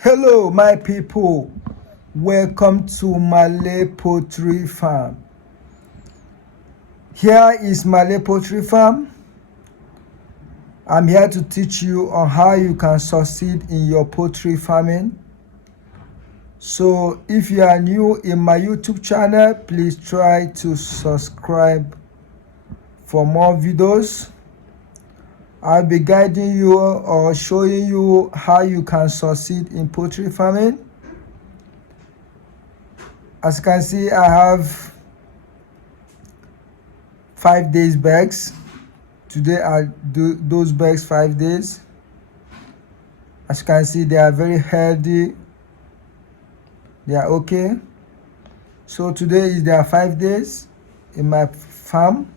Hello my people, welcome to Malay Poultry Farm. Here is Malay Poultry Farm. I'm here to teach you on how you can succeed in your poultry farming. So if you are new in my YouTube channel, please try to subscribe for more videos. I'll be guiding you or showing you how you can succeed in poultry farming. As you can see, I have 5 days bags. Today I do those bags 5 days. As you can see, they are very healthy. They are okay. So today is their 5 days in my farm.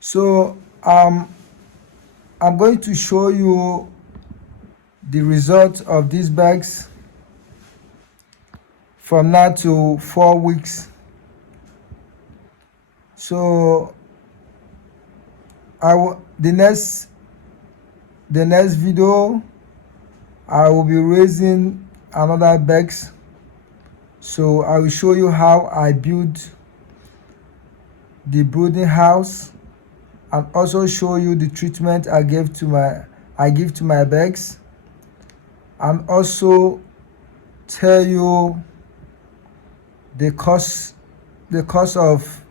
So I'm going to show you the result of these bags from now to 4 weeks. So the next video I will be raising another bags. So I will show you how I build the brooding house and also show you the treatment I give to my bags, and also tell you the cost of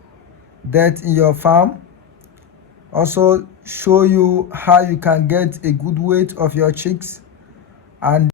death in your farm. Also show you how you can get a good weight of your chicks and